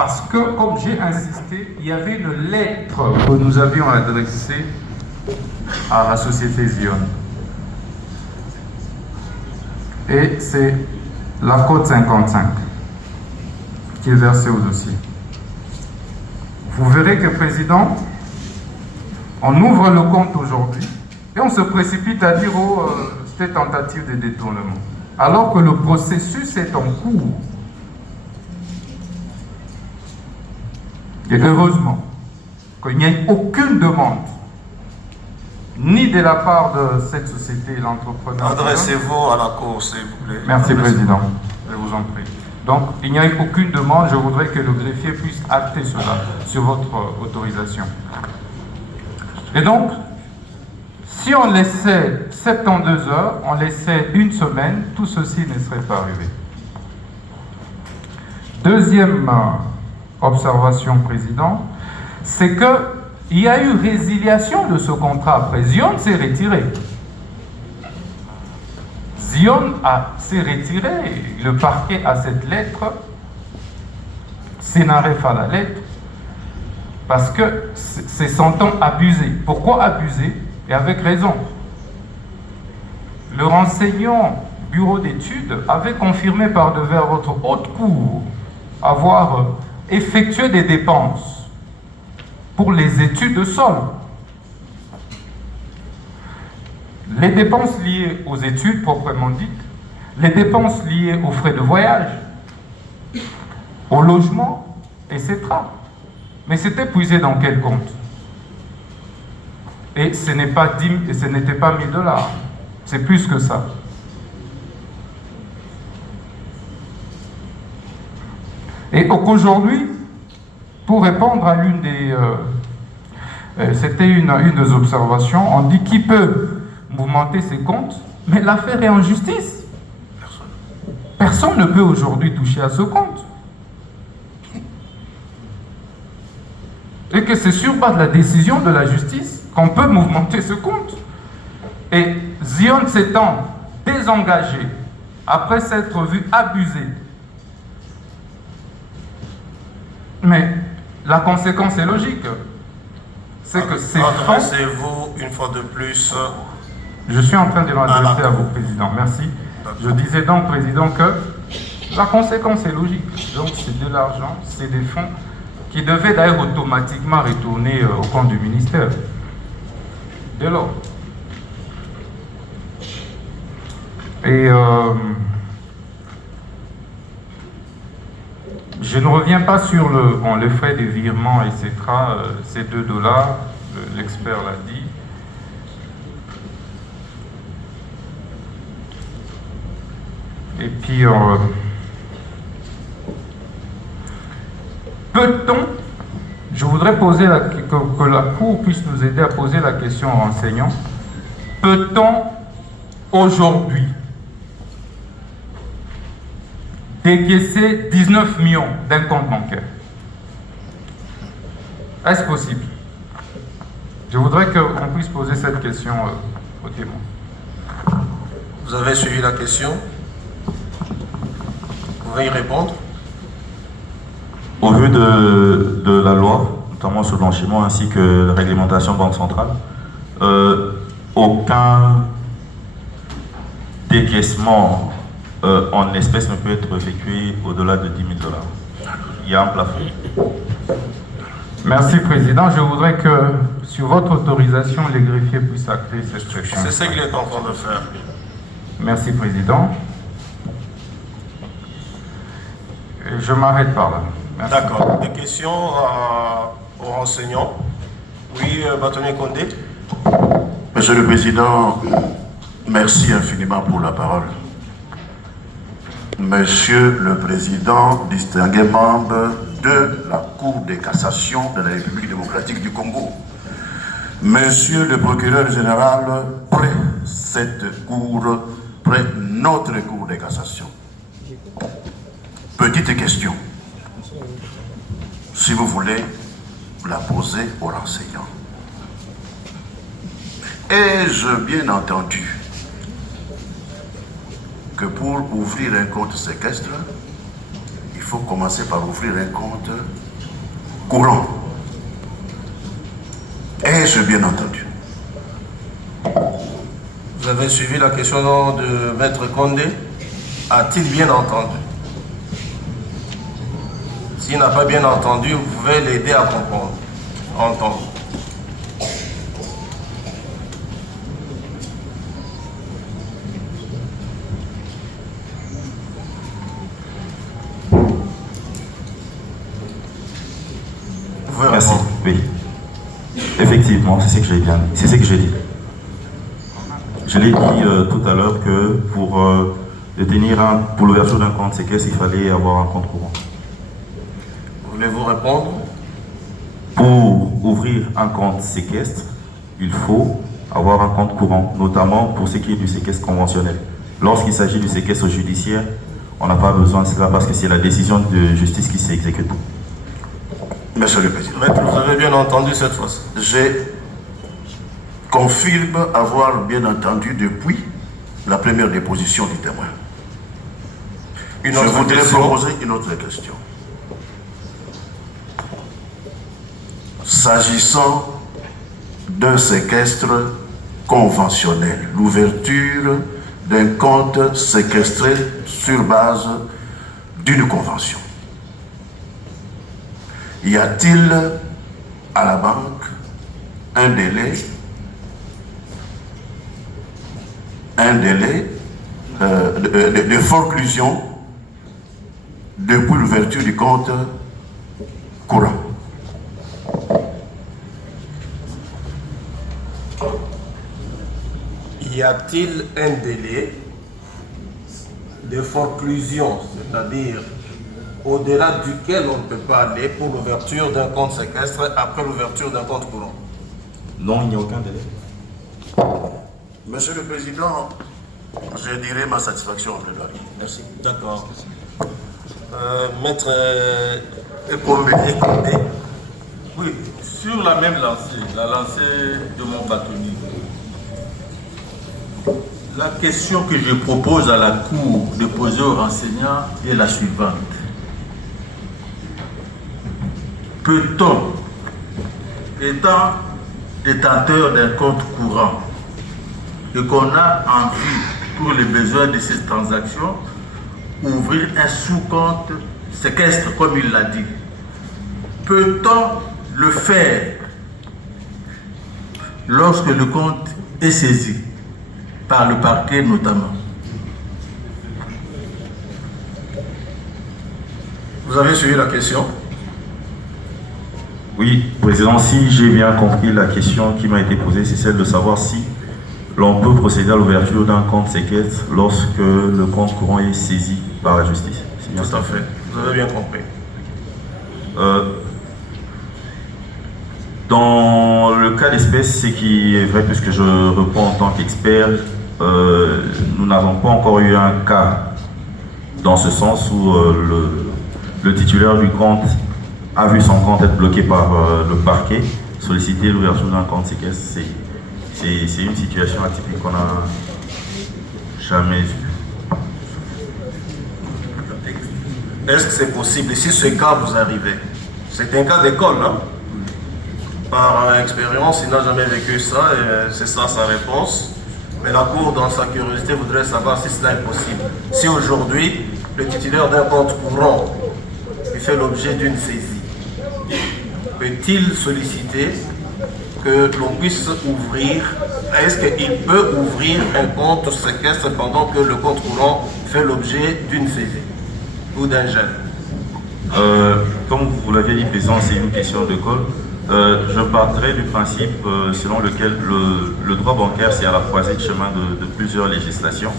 Parce que, comme j'ai insisté, il y avait une lettre que nous avions adressée à la société Zion. Et c'est la code 55 qui est versée au dossier. Vous verrez que, Président, on ouvre le compte aujourd'hui et on se précipite à dire c'était tentative de détournement. Alors que le processus est en cours. Et heureusement qu'il n'y ait aucune demande, ni de la part de cette société, l'entrepreneur. Adressez-vous à la Cour, s'il vous plaît. Merci, Président. Je vous en prie. Donc, il n'y a aucune demande. Je voudrais que le greffier puisse acter cela sur votre autorisation. Et donc, si on laissait 72 heures, on laissait une semaine, tout ceci ne serait pas arrivé. Deuxième observation, Président, c'est qu'il y a eu résiliation de ce contrat après. Zion s'est retiré. Zion s'est retiré. Le parquet a cette lettre, Sénaref à la lettre, parce que c'est sentant abusé. Pourquoi abusé? Et avec raison. Le renseignant bureau d'études avait confirmé par devers votre haute cour avoir effectué des dépenses pour les études de sol. Les dépenses liées aux études proprement dites, les dépenses liées aux frais de voyage, au logement, etc. Mais c'était puisé dans quel compte? Et ce n'était pas 1000 $, c'est plus que ça. Et qu'aujourd'hui, pour répondre à l'une des... c'était une des observations, on dit qui peut mouvementer ses comptes, mais l'affaire est en justice. Personne ne peut aujourd'hui toucher à ce compte. Et que c'est sur base de la décision de la justice qu'on peut mouvementer ce compte. Et Zion s'étant désengagé après s'être vu abusé. Mais la conséquence est logique. C'est que ces fonds... Adressez-vous une fois de plus... Je suis en train de l'adresser à vous, Président. Merci. Je disais donc, Président, que la conséquence est logique. Donc c'est de l'argent, c'est des fonds qui devaient d'ailleurs automatiquement retourner au compte du ministère. Dès lors. Et je ne reviens pas sur les frais de virement, etc. C'est 2 $, l'expert l'a dit. Et puis, peut-on, je voudrais poser que la Cour puisse nous aider à poser la question aux enseignants, peut-on aujourd'hui décaisser 19 millions d'un compte bancaire? Est-ce possible? Je voudrais qu'on puisse poser cette question aux témoins. Vous avez suivi la question? Vous pouvez y répondre? Au vu de la loi, notamment sur le blanchiment, ainsi que la réglementation Banque centrale, aucun décaissement en espèces ne peut être effectué au-delà de 10 000 $. Il y a un plafond. Merci, Président. Je voudrais que, sur votre autorisation, les greffiers puissent acter cette question. C'est ce qu'il est en train de faire. Merci, Président. Et je m'arrête par là. D'accord. Des questions aux renseignants? Oui, Bâtonnier Condé. Monsieur le Président, merci infiniment pour la parole. Monsieur le Président, distingué membre de la Cour de cassation de la République démocratique du Congo, Monsieur le Procureur général, près cette Cour, près notre Cour de cassation. Petite question, si vous voulez la poser aux renseignants. Ai-je bien entendu que pour ouvrir un compte séquestre, il faut commencer par ouvrir un compte courant. Ai-je bien entendu? Vous avez suivi la question de Maître Condé? A-t-il bien entendu? S'il n'a pas bien entendu, vous pouvez l'aider à comprendre, entendre. Merci. Oui. Effectivement, c'est ce que j'ai bien. C'est ce que j'ai dit. Je l'ai dit tout à l'heure que pour pour l'ouverture d'un compte séquestre, il fallait avoir un compte courant. Voulez-vous répondre? Pour ouvrir un compte séquestre, il faut avoir un compte courant, notamment pour ce qui est du séquestre conventionnel. Lorsqu'il s'agit du séquestre judiciaire, on n'a pas besoin de cela parce que c'est la décision de justice qui s'exécute. Monsieur le Président. Maître, vous avez bien entendu cette fois-ci? Je confirme avoir bien entendu depuis la première déposition du témoin. Je voudrais proposer une autre question. S'agissant d'un séquestre conventionnel, l'ouverture d'un compte séquestré sur base d'une convention, y a-t-il à la banque un délai de forclusion depuis l'ouverture du compte courant? Y a-t-il un délai de forclusion, c'est-à-dire au-delà duquel on ne peut pas aller pour l'ouverture d'un compte séquestre après l'ouverture d'un compte courant? Non, il n'y a aucun délai. Monsieur le Président, je dirai ma satisfaction en plaidoirie. Merci. D'accord. Maître Ekombe. Oui, sur la même lancée, la lancée de mon bâtonnier, la question que je propose à la Cour de poser aux renseignants est la suivante. Peut-on, étant détenteur d'un compte courant et qu'on a envie, pour les besoins de ces transactions, ouvrir un sous-compte séquestre, comme il l'a dit, peut-on le faire lorsque le compte est saisi par le parquet notamment? Vous avez suivi la question? Oui, Président, si j'ai bien compris la question qui m'a été posée, c'est celle de savoir si l'on peut procéder à l'ouverture d'un compte séquestre lorsque le compte courant est saisi par la justice. C'est bien Tout à fait, vous avez bien compris. Dans le cas d'espèce, ce qui est vrai, puisque je réponds en tant qu'expert, nous n'avons pas encore eu un cas dans ce sens où le titulaire du compte a vu son compte être bloqué par le parquet, solliciter l'ouverture d'un compte séquestre. C'est une situation atypique qu'on n'a jamais eue. Est-ce que c'est possible? Si ce cas vous arrivez, c'est un cas d'école, hein? Par expérience, il n'a jamais vécu ça et c'est ça sa réponse. Mais la Cour, dans sa curiosité, voudrait savoir si cela est possible. Si aujourd'hui, le titulaire d'un compte courant qui fait l'objet d'une saisie, peut-il solliciter que l'on puisse ouvrir, est-ce qu'il peut ouvrir un compte séquestre pendant que le compte courant fait l'objet d'une saisie ou d'un gel? Comme vous l'aviez dit, Président, c'est une question de code. Je partirai du principe selon lequel le droit bancaire, c'est à la croisée de chemin de plusieurs législations.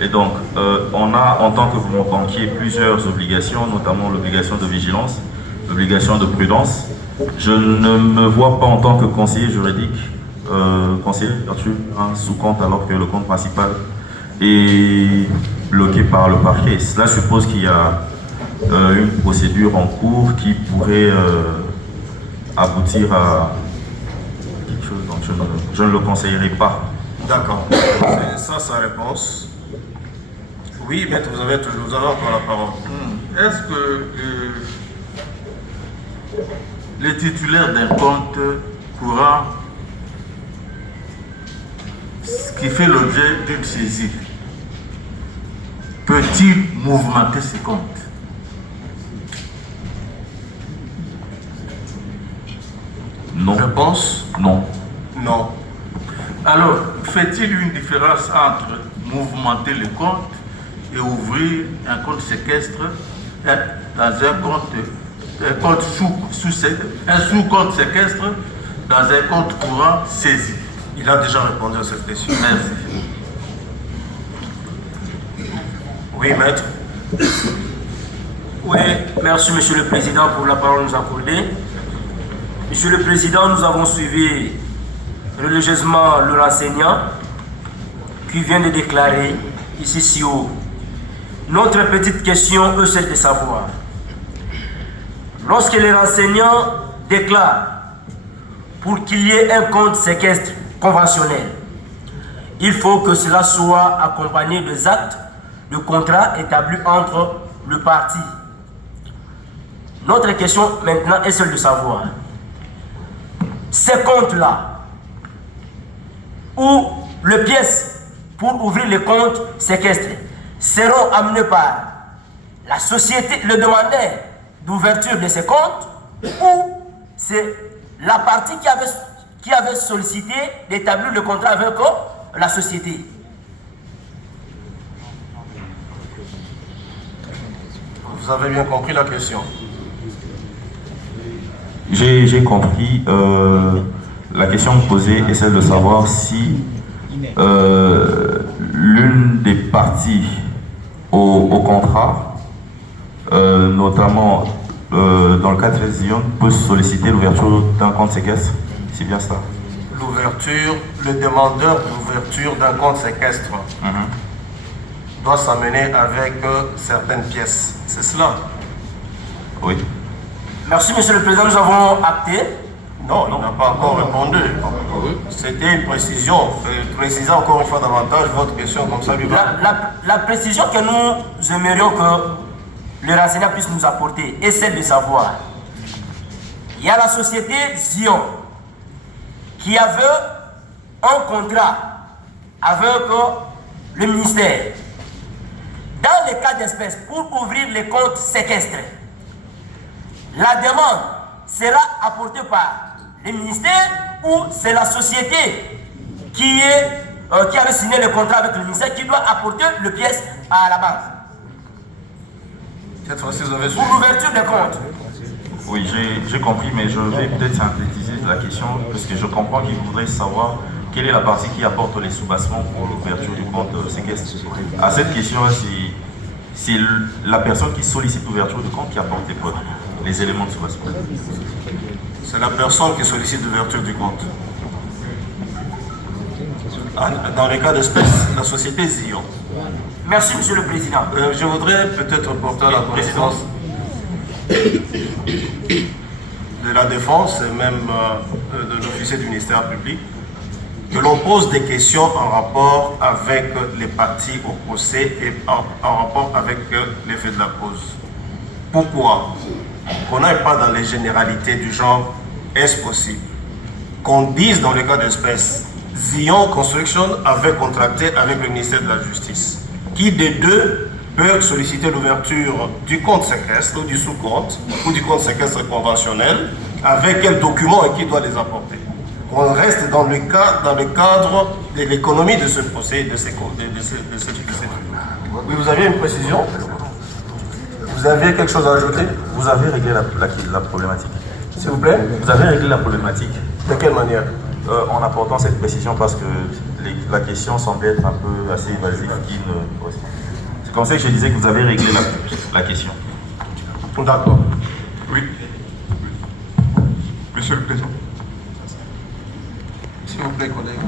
Et donc, on a en tant que banquier plusieurs obligations, notamment l'obligation de vigilance, l'obligation de prudence. Je ne me vois pas en tant que conseiller juridique, conseiller un sous-compte alors que le compte principal est bloqué par le parquet. Cela suppose qu'il y a une procédure en cours qui pourrait aboutir à quelque chose, donc je ne le conseillerais pas. D'accord, c'est ça sa réponse. Oui, maître, vous avez encore la parole. est-ce que les titulaires d'un compte courant qui fait l'objet d'une saisie peut-il mouvementer ses comptes? Non. Réponse? Non. Non. Alors, fait-il une différence entre mouvementer le compte et ouvrir un compte séquestre dans un sous-compte séquestre dans un compte courant saisi? Il a déjà répondu à cette question. Merci. Oui, maître. Oui, merci Monsieur le Président pour la parole nous accordée. Monsieur le Président, nous avons suivi religieusement le renseignant qui vient de déclarer ici si haut. Notre petite question est celle de savoir. Lorsque les renseignants déclarent pour qu'il y ait un compte séquestre conventionnel, il faut que cela soit accompagné des actes de contrat établis entre le parti. Notre question maintenant est celle de savoir, ces comptes-là, où les pièces pour ouvrir les comptes séquestres seront amenées par la société, le demandeur d'ouverture de ces comptes, ou c'est la partie qui avait sollicité d'établir le contrat avec la société. Vous avez bien compris la question. J'ai compris. La question posée est celle de savoir si l'une des parties au contrat, notamment dans le cas de Zion, peut solliciter l'ouverture d'un compte séquestre. C'est bien ça? L'ouverture, le demandeur d'ouverture d'un compte séquestre doit s'amener avec certaines pièces. C'est cela? Oui. Merci Monsieur le Président, nous avons acté. Non, il n'a pas encore répondu. C'était une précision. Précisez encore une fois davantage votre question, comme ça lui va. La précision que nous aimerions que les renseignants puissent nous apporter est celle de savoir. Il y a la société Zion qui avait un contrat avec le ministère. Dans les cas d'espèce, pour ouvrir les comptes séquestres, la demande sera apportée par le ministère ou c'est la société qui avait signé le contrat avec le ministère qui doit apporter le pièce à la banque. Cette fois-ci, vous avez Pour l'ouverture des comptes. Oui, j'ai compris, mais je vais peut-être synthétiser la question parce que je comprends qu'il voudrait savoir quelle est la partie qui apporte les soubassements pour l'ouverture du compte séquestre. À cette question-là, c'est la personne qui sollicite l'ouverture du compte qui apporte les éléments de soubassement. C'est la personne qui sollicite l'ouverture du compte. Dans le cas d'espèce, la société Zion. Merci Monsieur le Président. Je voudrais peut-être porter à la connaissance de la Défense et même de l'officier du ministère public que l'on pose des questions en rapport avec les parties au procès et en rapport avec l'effet de la cause. Pourquoi? Qu'on n'aille pas dans les généralités du genre est-ce possible? Qu'on dise dans le cas d'espèce, Zion Construction avait contracté avec le ministère de la Justice. Qui des deux peut solliciter l'ouverture du compte séquestre ou du sous-compte ou du compte séquestre conventionnel, avec quels documents et qui doit les apporter? On reste dans le cadre de l'économie de ce procès, de ces Oui, vous aviez une précision? Vous avez quelque chose à ajouter? Vous avez réglé la problématique. S'il vous plaît? Vous avez réglé la problématique. De quelle manière? En apportant cette précision parce que la question semblait être un peu assez évasive. C'est comme ça que je disais que vous avez réglé la question. D'accord. Oui. Monsieur le Président. S'il vous plaît, collègue.